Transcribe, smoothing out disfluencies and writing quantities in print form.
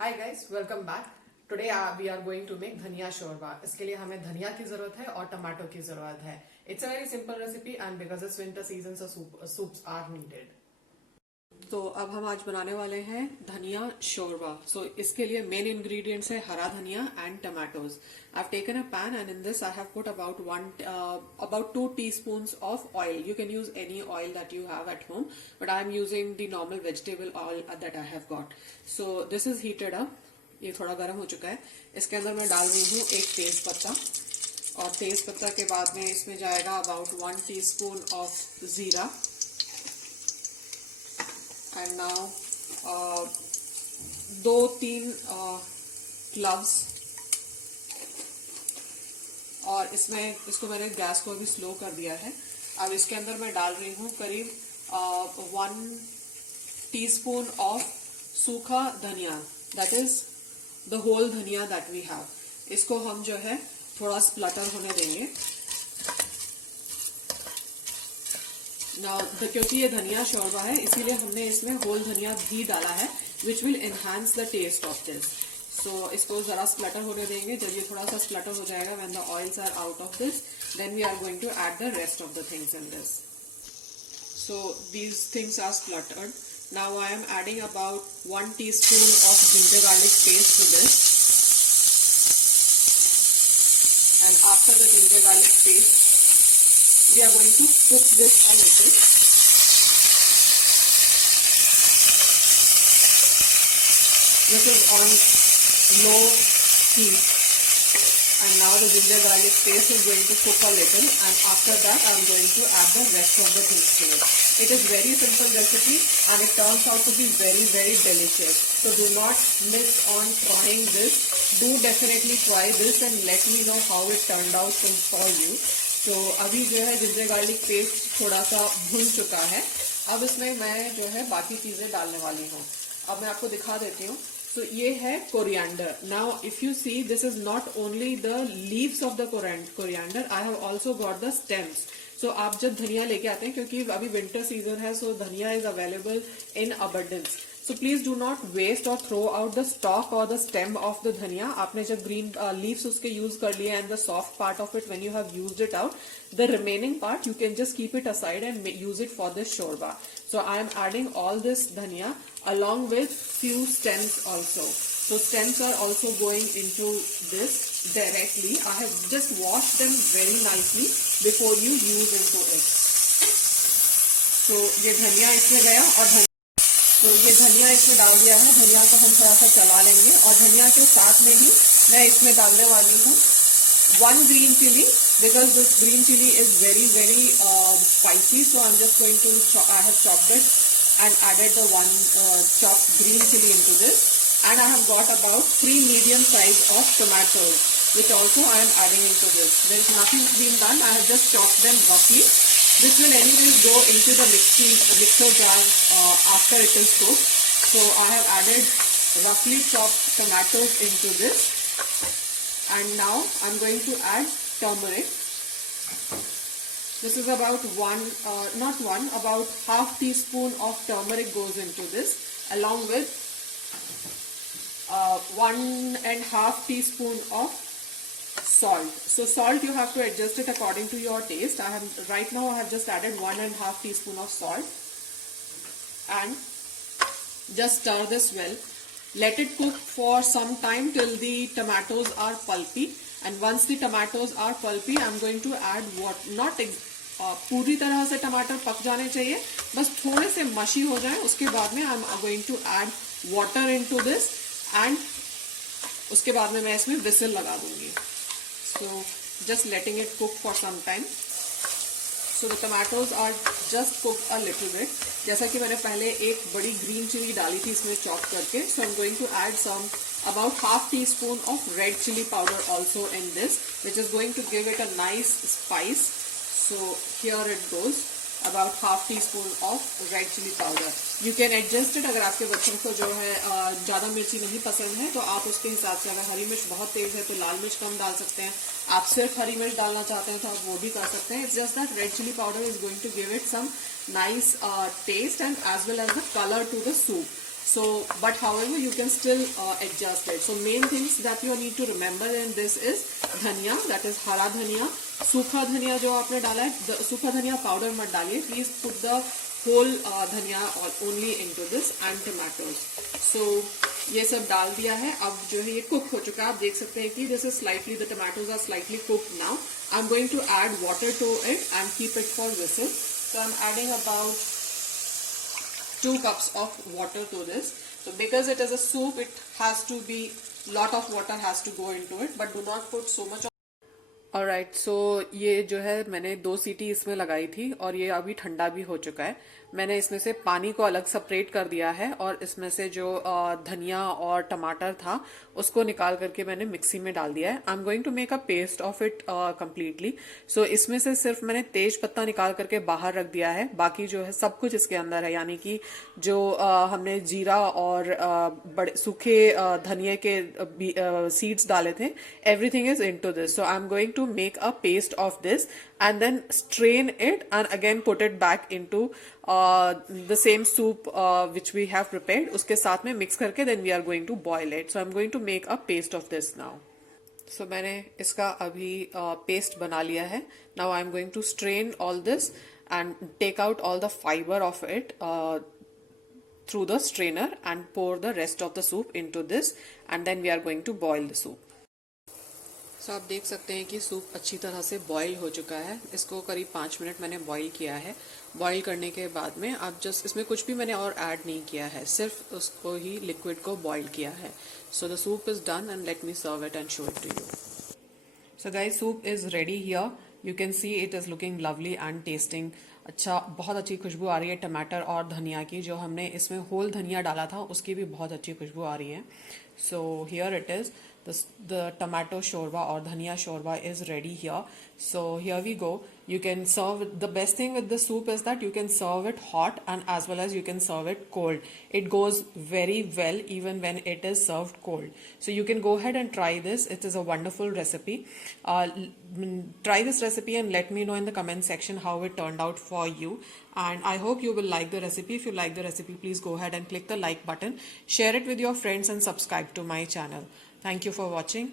Hi guys, welcome back. Today we are going to make dhania shorba. इसके लिए हमें धनिया की जरूरत है और टमाटो की जरूरत है। It's a very simple recipe and because it's winter season so soups are needed. तो अब हम आज बनाने वाले हैं धनिया शोरबा। सो इसके लिए मेन इंग्रेडिएंट्स है हरा धनिया and tomatoes. I have taken a pan and in this I have put about 2 teaspoons of oil. You can use any oil that you have at home, but I am using the normal vegetable oil that I have got. So this is heated up. ये थोड़ा गर्म हो चुका है। इसके अंदर मैं डाल रही हूँ एक तेज पत्ता, और तेज पत्ता के बाद में इसमें जाएगा अबाउट 1 teaspoon ऑफ जीरा, एंड नाउ 2-3 क्लव्स। और इसको मैंने गैस को अभी स्लो कर दिया है। अब इसके अंदर मैं डाल रही हूँ करीब 1 teaspoon ऑफ सूखा धनिया, दैट इज द होल धनिया दैट वी हैव। इसको हम जो है थोड़ा स्प्लटर होने देंगे। क्योंकि ये धनिया शोरबा है इसीलिए हमने इसमें होल धनिया भी डाला है, which will enhance the taste of this. So इसको जरा स्प्लटर होने देंगे। जब ये थोड़ा सा स्प्लटर हो जाएगा, when the oils are out of this, then we are going to add the rest of the things in this. So these things are spluttered. Now I am adding about 1 teaspoon of ginger garlic paste to this, and after the ginger garlic paste, we are going to cook this a little. This is on low heat, and now the ginger garlic paste is going to cook a little, and after that I am going to add the rest of the things to it. It is very simple recipe and it turns out to be very delicious. So do not miss on trying this. Do definitely try this and let me know how it turned out for you. So अभी जो है ginger garlic paste थोड़ा सा भून चुका है। अब इसमें मैं जो है बाकी चीजें डालने वाली हूँ। अब मैं आपको दिखा देती हूँ। So ये है coriander. Now if you see, this is not only the leaves of the coriander, I have also got the stems. So आप जब धनिया लेके आते हैं, क्योंकि अभी विंटर सीजन है, so धनिया is available in abundance. So please do not waste or throw out the stalk or the stem of the धनिया. आपने जब green leaves उसके use कर लिए and the soft part of it when you have used it out, the remaining part you can just keep it aside and use it for this shorba. So I am adding all this dhania along with few stems also. So stems are also going into this directly. I have just washed them very nicely before you use into it. So ये धनिया इसमें गया, और तो ये धनिया इसमें डाल दिया है। धनिया को हम थोड़ा सा चला लेंगे, और धनिया के साथ में ही मैं इसमें डालने वाली हूँ 1 green chili, because this green chili is very spicy. So I'm just going to I have chopped it and added the 1 chopped green chili into this, and I have got about 3 medium size of tomatoes, which also I am adding into this. There is nothing being done. I have just chopped them roughly. This will anyways go into the mixer jar after it is cooked. So I have added roughly chopped tomatoes into this, and now I'm going to add turmeric. This is about about half teaspoon of turmeric goes into this, along with 1.5 teaspoon of salt. So salt you have to adjust it according to your taste. Right now I have just added 1.5 teaspoon of salt, and just stir this well. Let it cook for some time till the tomatoes are pulpy, and once the tomatoes are pulpy, I'm going to add पूरी तरह से टमाटर पक जाने चाहिए, बस थोड़े से मशी हो जाए। उसके बाद में I'm going to add water into this, and उसके बाद में मैं इसमें विसल लगा दूंगी. So just letting it cook for some time. So the tomatoes are just cooked a little bit. जैसा कि मैंने पहले एक बड़ी ग्रीन चिली डाली थी इसमें चॉप करके. So I'm going to add about half teaspoon of red chili powder also in this, which is going to give it a nice spice. So here it goes, about half teaspoon of red chili powder. You can adjust it. अगर आपके बच्चों को जो है ज़्यादा मिर्ची नहीं पसंद है, तो आप उसके हिसाब से, अगर हरी मिर्च बहुत तेज है तो लाल मिर्च कम डाल सकते हैं. आप सिर्फ हरी मिर्च डालना चाहते हैं तो आप वो भी कर सकते हैं. It's just that red chili powder is going to give it some nice taste and as well as the color to the soup. So, but however, you can still adjust it. So, main things that you need to remember in this is धनिया, that is हरा धनिया, सूखा धनिया जो आपने डाला है, सूखा धनिया पाउडर मत डालिए. Please put the whole धनिया only into this, and tomatoes. So, ये सब डाल दिया है. अब जो है ये कुक हो चुका है. आप देख सकते हैं कि this is slightly, the tomatoes are slightly cooked now. I'm going to add water to it and keep it for whistle. So, I'm adding about 2 cups of water to this. So because it is a soup, it has to be, lot of water has to go into it, but do not put so much. Alright, so ये जो है मैंने 2 सीटी इसमें लगाई थी और ये अभी ठंडा भी हो चुका है. मैंने इसमें से पानी को अलग सेपरेट कर दिया है और इसमें से जो धनिया और टमाटर था उसको निकाल करके मैंने मिक्सी में डाल दिया है. I am going to make a paste of it completely. So इसमें से सिर्फ मैंने तेज पत्ता निकाल करके बाहर रख दिया है. बाकी जो है सब कुछ इसके अंदर है, यानी कि जो हमने जीरा और बड़े सूखे धनिया के सीड्स डाले थे, everything is into this. So I am going to make a paste of this and then strain it and again put it back into the same soup which we have prepared. उसके साथ में mix करके then we are going to boil it. So I'm going to make a paste of this now. So मैंने इसका अभी paste बना लिया है. Now I'm going to strain all this and take out all the fiber of it through the strainer and pour the rest of the soup into this, and then we are going to boil the soup. सो आप देख सकते हैं कि soup अच्छी तरह से boil हो चुका है. इसको करीब 5 मिनट मैंने बॉईल किया है. बॉईल करने के बाद में आप जस्ट इसमें कुछ भी मैंने और ऐड नहीं किया है, सिर्फ उसको ही लिक्विड को बॉईल किया है. So the soup is done and let me serve it and show it to you. So guys, soup is ready here. You can see it is looking lovely and tasting. अच्छा, बहुत अच्छी खुशबू आ रही है टमाटर और धनिया की. जो हमने इसमें होल धनिया डाला था उसकी भी बहुत अच्छी खुशबू आ रही है. So here it is. The tomato shorba or dhania shorba is ready here. So here we go. You can serve, the best thing with the soup is that you can serve it hot and as well as you can serve it cold. It goes very well even when it is served cold. So you can go ahead and try this. It is a wonderful recipe. Try this recipe and let me know in the comment section how it turned out for you. And I hope you will like the recipe. If you like the recipe, please go ahead and click the like button. Share it with your friends and subscribe to my channel. Thank you for watching.